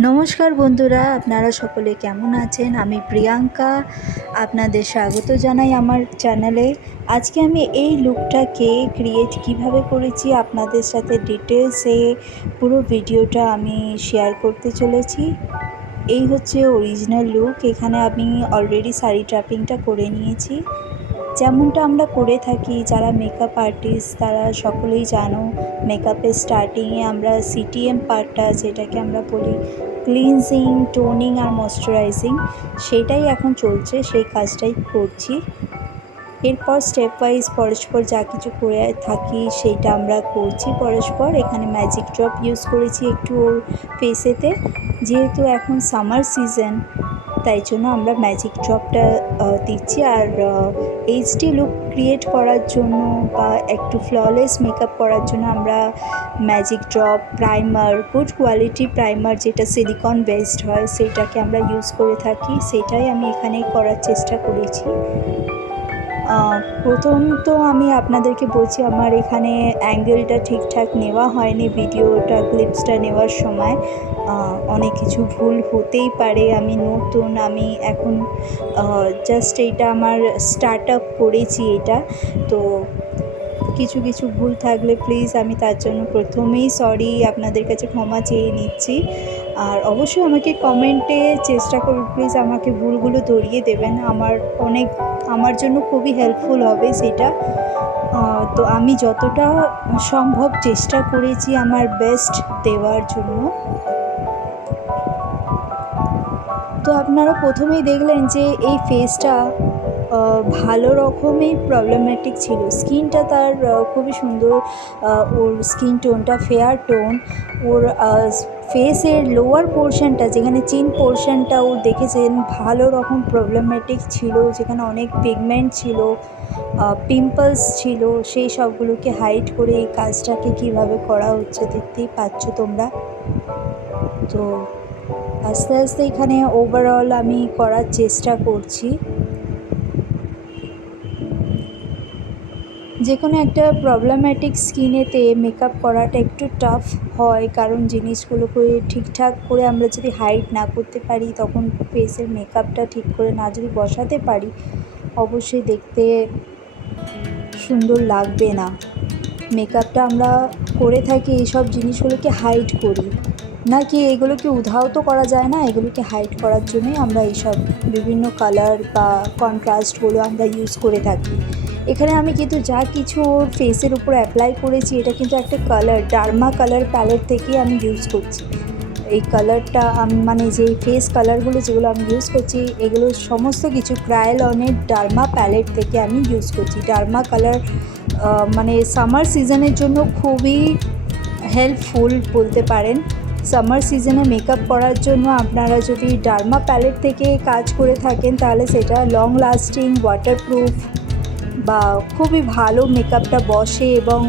নমস্কার বন্ধুরা, আপনারা সকলে কেমন আছেন? আমি প্রিয়াঙ্কা আপনাদের স্বাগত জানাই আমার চ্যানেলে। আজকে আমি এই লুকটাকে ক্রিয়েট কিভাবে করেছি আপনাদের সাথে ডিটেলসে পুরো ভিডিওটা আমি শেয়ার করতে চলেছি। এই হচ্ছে অরিজিনাল লুক। এখানে আমি অলরেডি শাড়ি ট্র্যাপিংটা করে নিয়েছি। যেমনটা আমরা করে থাকি, যারা মেকআপ আর্টিস্ট তারা সকলেই জানো, মেকআপের স্টার্টিংয়ে আমরা সিটিএম পার্টটা যেটাকে আমরা বলি ক্লিনজিং, টোনিং আর ময়শ্চারাইজিং, সেটাই এখন চলছে, সেই কাজটাই করছি। এরপর স্টেপ ওয়াইজ পরস্পর যা কিছু করে থাকি সেইটা আমরা করছি পরস্পর। এখানে ম্যাজিক ড্রপ ইউজ করেছি একটু ওর ফেসেতে, যেহেতু এখন সামার সিজন তাই জন্য আমরা ম্যাজিক ড্রপটা দিচ্ছি। আর এইচডি লুক ক্রিয়েট করার জন্য বা একটু ফ্ললেস মেকআপ করার জন্য আমরা magic drop, primer, good quality primer যেটা সিলিকন বেসড হয় সেটাকে আমরা ইউজ করে থাকি। সেটাই আমি এখানে করার চেষ্টা করেছি। প্রথম তো আমি আপনাদেরকে বলছি, আমার এখানে অ্যাঙ্গেলটা ঠিকঠাক নেওয়া হয়নি ভিডিওটা ক্লিপসটা নেওয়ার সময়। অনেক কিছু ভুল হতেই পারে, আমি নতুন, আমি এখন জাস্ট এইটা আমার স্টার্ট আপ করেছি এটা, তো কিছু ভুল থাকলে প্লিজ আমি তার জন্য প্রথমেই সরি, আপনাদের কাছে ক্ষমা চেয়ে নিচ্ছি। আর অবশ্যই আমাকে কমেন্টে চেষ্টা করুন প্লিজ, আমাকে ভুলগুলো ধরিয়ে দেবেন, আমার জন্য খুবই হেল্পফুল হবে সেটা। তো আমি যতটা সম্ভব চেষ্টা করেছি আমার বেস্ট দেওয়ার জন্য। তো আপনারা প্রথমেই দেখলেন যে এই ফেসটা ভালো রকমই প্রবলেম্যাটিক ছিল। স্কিনটা তার খুবই সুন্দর, ওর স্কিন টোনটা ফেয়ার টোন। ওর ফেসের লোয়ার পোর্শনটা, যেখানে চিন পোর্শনটা ও দেখেছেন ভালো রকম প্রবলেম্যাটিক ছিল, যেখানে অনেক পিগমেন্ট ছিল, পিম্পলস ছিল, সেই সবগুলোকে হাইড করে এই কাজটাকে কীভাবে করা হচ্ছে দেখতেই পাচ্ছ তোমরা। তো আস্তে আস্তে এখানে ওভারঅল আমি করার চেষ্টা করছি। যে কোনো একটা প্রবলেম্যাটিক স্কিনেতে মেকআপ করাটা একটু টাফ হয়, কারণ জিনিসগুলোকে ঠিকঠাক করে আমরা যদি হাইড না করতে পারি, তখন ফেসের মেকআপটা ঠিক করে না যদি বসাতে পারি, অবশ্যই দেখতে সুন্দর লাগবে না। মেকআপটা আমরা করে থাকি এইসব জিনিসগুলোকে হাইড করি, নাকি এগুলোকে উধাও তো করা যায় না, এগুলোকে হাইড করার জন্যই আমরা এইসব বিভিন্ন কালার বা কন্ট্রাস্টগুলো আমরা ইউজ করে থাকি। এখানে আমি কিন্তু যা কিছু ওর ফেসের উপর অ্যাপ্লাই করেছি, এটা কিন্তু একটা কালার, ডার্মা কালার প্যালেট থেকেই আমি ইউজ করছি। এই কালারটা মানে যে ফেস কালারগুলো যেগুলো আমি ইউজ করছি, এগুলো সমস্ত কিছু ক্রায়োলনের ডার্মা প্যালেট থেকে আমি ইউজ করছি। ডার্মা কালার মানে সামার সিজনের জন্য খুবই হেল্পফুল বলতে পারেন। সামার সিজনে মেকআপ করার জন্য আপনারা যদি ডার্মা প্যালেট থেকে কাজ করে থাকেন, তাহলে সেটা লং লাস্টিং, ওয়াটারপ্রুফ বা খুবই ভালো মেকআপটা বসে এবং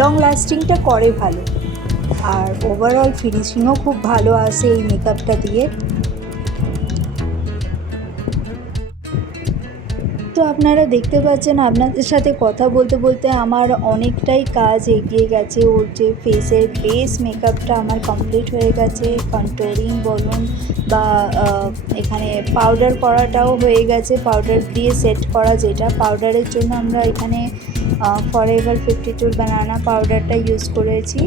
লং লাস্টিংটা করে ভালো, আর ওভারঅল ফিনিশিংও খুব ভালো আসে এই মেকআপটা দিয়ে। তো আপনারা দেখতে পাচ্ছেন, আপনাদের সাথে কথা বলতে বলতে আমার অনেকটাই কাজ এগিয়ে গেছে। ওর যে ফেসের বেস মেকআপটা আমার কমপ্লিট হয়ে গেছে, কন্ট্রোলিং বলুন বা এখানে পাউডার করাটাও হয়ে গেছে। পাউডার দিয়ে সেট করা, যেটা পাউডারের জন্য আমরা এখানে ফরএভার 52 বানানা পাউডারটা ইউজ করেছি।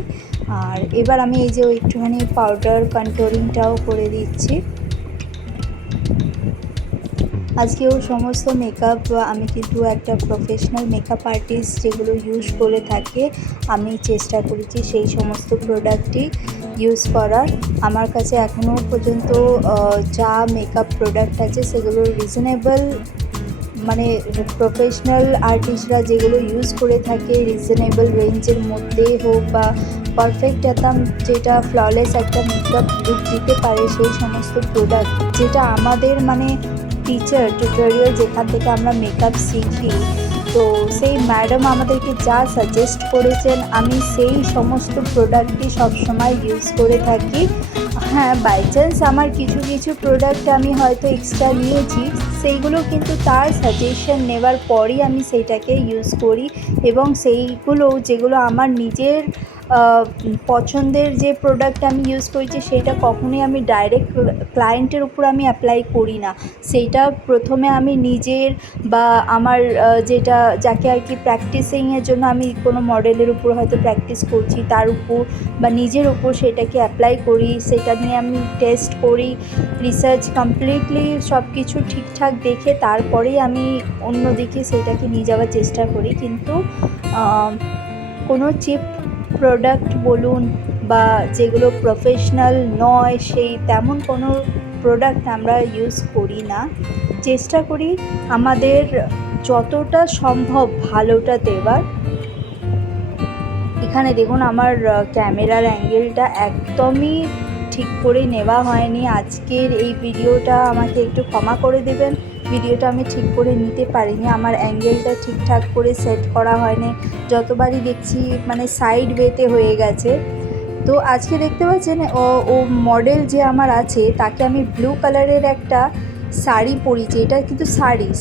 আর এবার আমি এই যে একটুখানি পাউডার কন্ট্রোলিংটাও করে দিচ্ছি। আজকে ওর সমস্ত মেকআপ আমি কিন্তু একটা প্রফেশনাল মেকআপ আর্টিস্ট যেগুলো ইউজ করে থাকে, আমি চেষ্টা করেছি সেই সমস্ত প্রোডাক্টই ইউজ করার। আমার কাছে এখনও পর্যন্ত যা মেকআপ প্রোডাক্ট আছে সেগুলো রিজনেবল, মানে প্রফেশনাল আর্টিস্টরা যেগুলো ইউজ করে থাকে রিজনেবল রেঞ্জের মধ্যে হোক, বা পারফেক্ট একদম যেটা ফ্ললেস একটা মেকআপ লুক দিতে পারে, সেই সমস্ত প্রোডাক্ট যেটা আমাদের মানে টিচার টিউটোরিয়াল যেখান থেকে আমরা মেকআপ শিখি, তো সেই ম্যাডাম আমাদেরকে যা সাজেস্ট করেছেন আমি সেই সমস্ত প্রোডাক্টই সবসময় ইউজ করে থাকি। হ্যাঁ, বাই চান্স আমার কিছু প্রোডাক্ট আমি হয়তো এক্সট্রা নিয়েছি, সেইগুলো কিন্তু তার সাজেশন নেওয়ার পরই আমি সেইটাকে ইউজ করি, এবং সেইগুলো যেগুলো আমার নিজের পছন্দের যে প্রোডাক্ট আমি ইউজ করেছি সেইটা কখনোই আমি ডাইরেক্ট ক্লায়েন্টের উপর আমি অ্যাপ্লাই করি না। সেইটা প্রথমে আমি নিজের বা আমার যেটা যাকে আর কি প্র্যাকটিসিংয়ের জন্য আমি কোনো মডেলের উপর হয়তো প্র্যাকটিস করছি তার উপর বা নিজের উপর সেটাকে অ্যাপ্লাই করি, সেটা নিয়ে আমি টেস্ট করি, রিসার্চ কমপ্লিটলি সব কিছু ঠিকঠাক দেখে তারপরেই আমি অন্যদিকে সেটাকে নিয়ে যাওয়ার চেষ্টা করি। কিন্তু কোনো চিপ প্রোডাক্ট বলুন বা যেগুলো প্রফেশনাল নয় সেই তেমন কোনো প্রোডাক্ট আমরা ইউজ করি না। চেষ্টা করি আমাদের যতটা সম্ভব ভালোটা দেওয়ার। এখানে দেখুন আমার ক্যামেরার অ্যাঙ্গেলটা একদমই ঠিক করে নেওয়া হয়নি। আজকের এই ভিডিওটা আমাকে একটু ক্ষমা করে দেবেন, ভিডিওটা আমি ঠিক করে নিতে পারিনি, আমার অ্যাঙ্গেলটা ঠিকঠাক করে সেট করা হয়নি, যতবারই দেখছি মানে সাইড ওয়েতে হয়ে গেছে। তো আজকে দেখতে পাচ্ছেন ও মডেল যে আমার আছে তাকে আমি ব্লু কালারের একটা শাড়ি পরিয়েছি। এটা কিন্তু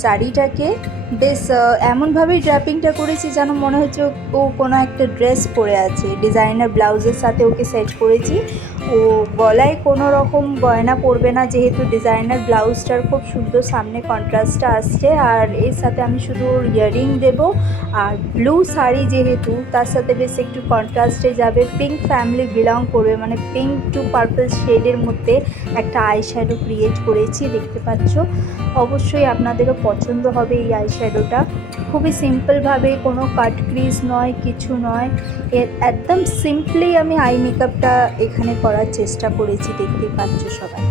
শাড়িটাকে বেশ এমনভাবেই ড্র্যাপিংটা করেছি যেন মনে হচ্ছে ও কোনো একটা ড্রেস পরে আছে। ডিজাইনার ব্লাউজের সাথে ওকে সেট করেছি। ও গলায় কোনো রকম গয়না পরবে না, যেহেতু ডিজাইনার ব্লাউজটার খুব সুন্দর সামনে কন্ট্রাস্টটা আসছে, আর এর সাথে আমি শুধু ওর ইয়াররিং দেবো। আর ব্লু শাড়ি যেহেতু তার সাথে বেশ একটু কন্ট্রাস্টে যাবে, পিঙ্ক ফ্যামিলি বিলং করবে, মানে পিঙ্ক টু পার্পল শেডের মধ্যে একটা আইশ্যাডো ক্রিয়েট করেছি, দেখতে পাচ্ছ। অবশ্যই আপনাদেরও পছন্দ হবে এই আইশ্যাডোটা। খুবই সিম্পলভাবে, কোনো কাট ক্রিজ নয়, কিছু নয়, একদম সিম্পলি আমি আই মেকআপটা এখানে করার চেষ্টা করেছি, দেখতেই পাচ্ছ সবাই।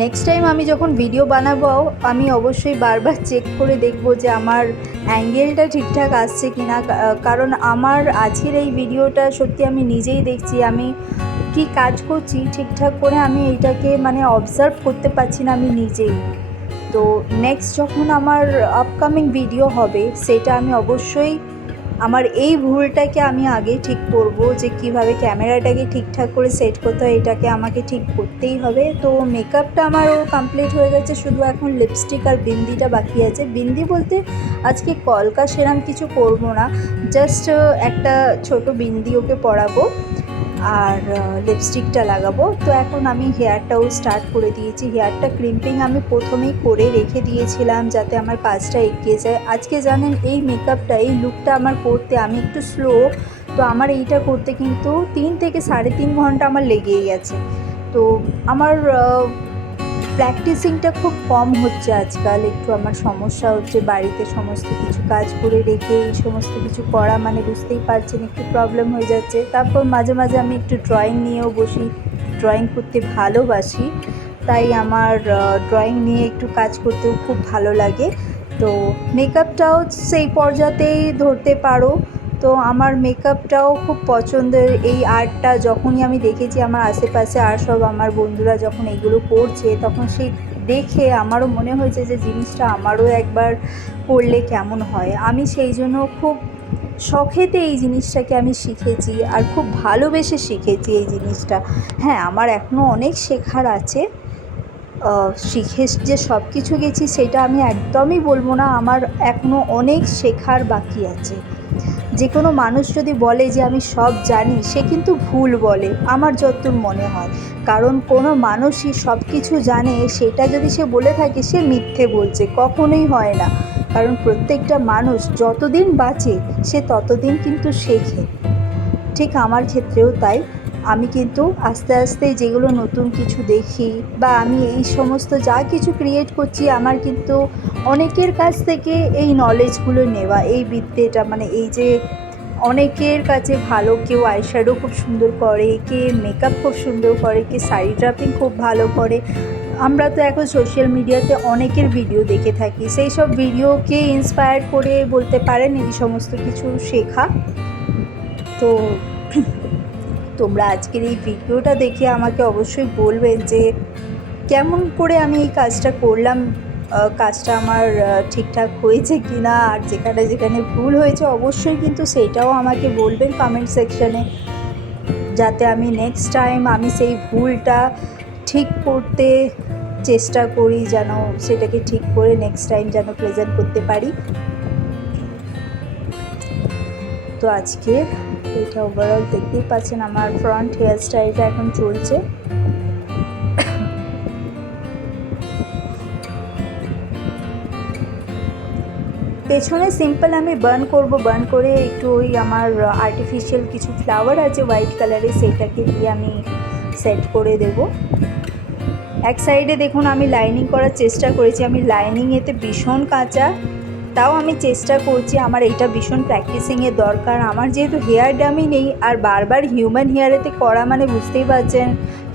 নেক্সট টাইম আমি যখন ভিডিও বানাবো আমি অবশ্যই বারবার চেক করে দেখব যে আমার অ্যাঙ্গেলটা ঠিকঠাক আসছে কি না, কারণ আমার আজকের এই ভিডিওটা সত্যি আমি নিজেই দেখছি আমি কি কাজ করছি ঠিকঠাক করে আমি এইটাকে মানে অবজার্ভ করতে পারছি না আমি নিজেই। তো নেক্সট যখন আমার আপকামিং ভিডিও হবে সেটা আমি অবশ্যই আমার এই ভুলটাকে আমি আগে ঠিক করব যে কিভাবে ক্যামেরাটাকে ঠিকঠাক করে সেট করতে হয়, এটাকে আমাকে ঠিক করতেই হবে। তো মেকআপটা আমারও কমপ্লিট হয়ে গেছে, শুধু এখন লিপস্টিক আর বিন্দিটা বাকি আছে। বিন্দি বলতে আজকে কলকা সেরাম কিছু করব না, জাস্ট একটা ছোট বিন্দি ওকে পরাবো আর লিপস্টিকটা লাগাবো। তো এখন আমি হেয়ারটাও স্টার্ট করে দিয়েছি। হেয়ারটা ক্রিম্পিং আমি প্রথমেই করে রেখে দিয়েছিলাম যাতে আমার কাজটা এগিয়ে যায়। আজকে জানেন এই মেকআপটা, এই লুকটা আমার করতে আমি একটু স্লো, তো আমার এইটা করতে কিন্তু 3 থেকে 3.5 ঘন্টা আমার লেগেই গেছে। তো আমার প্র্যাকটিসিংটা খুব কম হচ্ছে আজকাল, একটু আমার সমস্যা হচ্ছে বাড়িতে সমস্ত কিছু কাজ করে রেখে এই সমস্ত কিছু করা, মানে বুঝতেই পারছেন একটু প্রবলেম হয়ে যাচ্ছে। তারপর মাঝে মাঝে আমি একটু ড্রয়িং নিয়েও বসি, ড্রয়িং করতে ভালোবাসি, তাই আমার ড্রয়িং নিয়ে একটু কাজ করতেও খুব ভালো লাগে। তো মেকআপটাও সেই পর্যাতেই ধরতে পারো। তো আমার মেকআপটাও খুব পছন্দের। এই আর্টটা যখনই আমি দেখেছি আমার আশেপাশে আর সব আমার বন্ধুরা যখন এগুলো করছে তখন সেই দেখে আমারও মনে হয়েছে যে জিনিসটা আমারও একবার করলে কেমন হয়। আমি সেই জন্য খুব শখেতে এই জিনিসটাকে আমি শিখেছি আর খুব ভালোবেসে শিখেছি এই জিনিসটা। হ্যাঁ, আমার এখনও অনেক শেখার আছে, শিখে যে সব কিছু গেছি সেটা আমি একদমই বলবো না, আমার এখনও অনেক শেখার বাকি আছে। যে কোনো মানুষ যদি বলে যে আমি সব জানি সে কিন্তু ভুল বলে আমার যতদূর মনে হয়, কারণ কোনো মানুষই সব কিছু জানে সেটা যদি সে বলে থাকে সে মিথ্যে বলছে, কখনোই হয় না। কারণ প্রত্যেকটা মানুষ যতদিন বাঁচে সে ততদিন কিন্তু শেখে। ঠিক আমার ক্ষেত্রেও তাই। আমি কিন্তু আস্তে আস্তে যেগুলো নতুন কিছু দেখি বা আমি এই সমস্ত যা কিছু ক্রিয়েট করছি আমার কিন্তু অনেকের কাছ থেকে এই নলেজগুলো নেওয়া, এই বিদ্যেটা, মানে এই যে অনেকের কাছে ভালো, কেউ আইশ্যাডো খুব সুন্দর করে, কে মেকআপ খুব সুন্দর করে, কে শাড়ি ড্রাপিং খুব ভালো করে। আমরা তো এখন সোশ্যাল মিডিয়াতে অনেকের ভিডিও দেখে থাকি, সেই সব ভিডিওকে ইন্সপায়ার করে বলতে পারেন এই সমস্ত কিছু শেখা। তো তোমরা আজকের এই ভিডিওটা দেখে আমাকে অবশ্যই বলবেন যে কেমন করে আমি এই কাজটা করলাম, কাজটা আমার ঠিকঠাক হয়েছে কি না, আর যেখানে যেখানে ভুল হয়েছে অবশ্যই কিন্তু সেইটাও আমাকে বলবেন কমেন্ট সেকশানে, যাতে আমি নেক্সট টাইম আমি সেই ভুলটা ঠিক করতে চেষ্টা করি, যেন সেটাকে ঠিক করে নেক্সট টাইম যেন প্রেজেন্ট করতে পারি। তো আজকে এটা ওভারঅল দেখতেই পাচ্ছেন আমার ফ্রন্ট হেয়ার স্টাইলটা এখন চলছে। পেছনে সিম্পল আমি বার্ন করব, বার্ন করে একটু ওই আমার আর্টিফিশিয়াল কিছু ফ্লাওয়ার আছে হোয়াইট কালারে, সেইটাকে দিয়ে আমি সেট করে দেব। এক সাইডে দেখুন আমি লাইনিং করার চেষ্টা করেছি, আমি লাইনিং এতে ভীষণ কাঁচা, তাও আমি চেষ্টা করছি। আমার এইটা ভীষণ প্র্যাকটিসিংয়ের দরকার। আমার যেহেতু হেয়ার ডামি নেই, আর বারবার হিউম্যান হেয়ারেতে করা মানে বুঝতেই পারছেন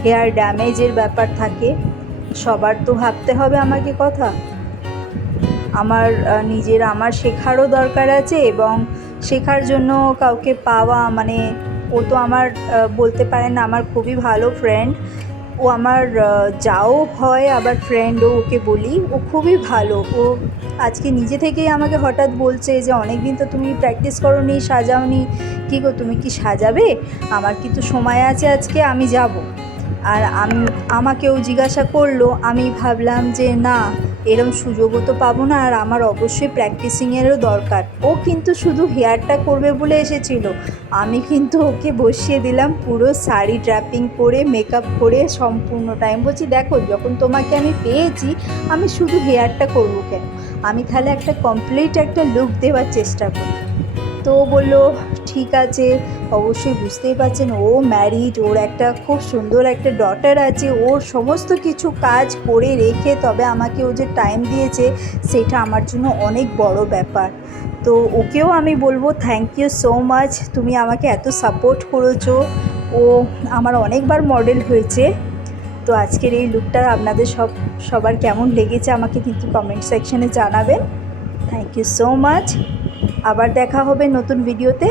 হেয়ার ড্যামেজের ব্যাপার থাকে। সবার তো ভাবতে হবে আমাকে কথা, আমার আমার শেখারও দরকার আছে, এবং শেখার জন্য কাউকে পাওয়া মানে ও তো আমার বলতে পারেন না আমার খুবই ভালো ফ্রেন্ড। ও আমার যাও হয় আবার ফ্রেন্ডও ওকে বলি, ও খুবই ভালো। ও আজকে নিজে থেকেই আমাকে হঠাৎ বলছে যে অনেক দিন তো তুমি প্র্যাকটিস করোনি, সাজাওনি, কী গো তুমি কি সাজাবে? আমার কিন্তু সময় আছে, আজকে আমি যাব। আর আমাকেও জিজ্ঞাসা করলো, আমি ভাবলাম যে না, এরম সুযোগও তো পাবো না, আর আমার অবশ্যই প্র্যাকটিসিংয়েরও দরকার। ও কিন্তু শুধু হেয়ারটা করবে বলে এসেছিল, আমি কিন্তু ওকে বসিয়ে দিলাম পুরো শাড়ি ড্র্যাপিং করে মেকআপ করে সম্পূর্ণ টাইম। বলছি দেখো, যখন তোমাকে আমি পেয়েছি আমি শুধু হেয়ারটা করবো কেন, আমি তাহলে একটা কমপ্লিট একটা লুক দেওয়ার চেষ্টা করি। তো বললো ঠিক আছে। অবশ্যই বুঝতেই পারছেন ও ম্যারিড, ওর একটা খুব সুন্দর একটা ডটার আছে, ওর সমস্ত কিছু কাজ করে রেখে তবে আমাকে ও যে টাইম দিয়েছে সেটা আমার জন্য অনেক বড় ব্যাপার। তো ওকেও আমি বলবো থ্যাংক ইউ সো মাচ, তুমি আমাকে এত সাপোর্ট করেছো। ও আমার অনেকবার মডেল হয়েছে। তো আজকের এই লুকটা আপনাদের সবার কেমন লেগেছে আমাকে কিন্তু কমেন্ট সেকশনে জানাবেন। Thank you so much. আবার দেখা হবে নতুন ভিডিওতে।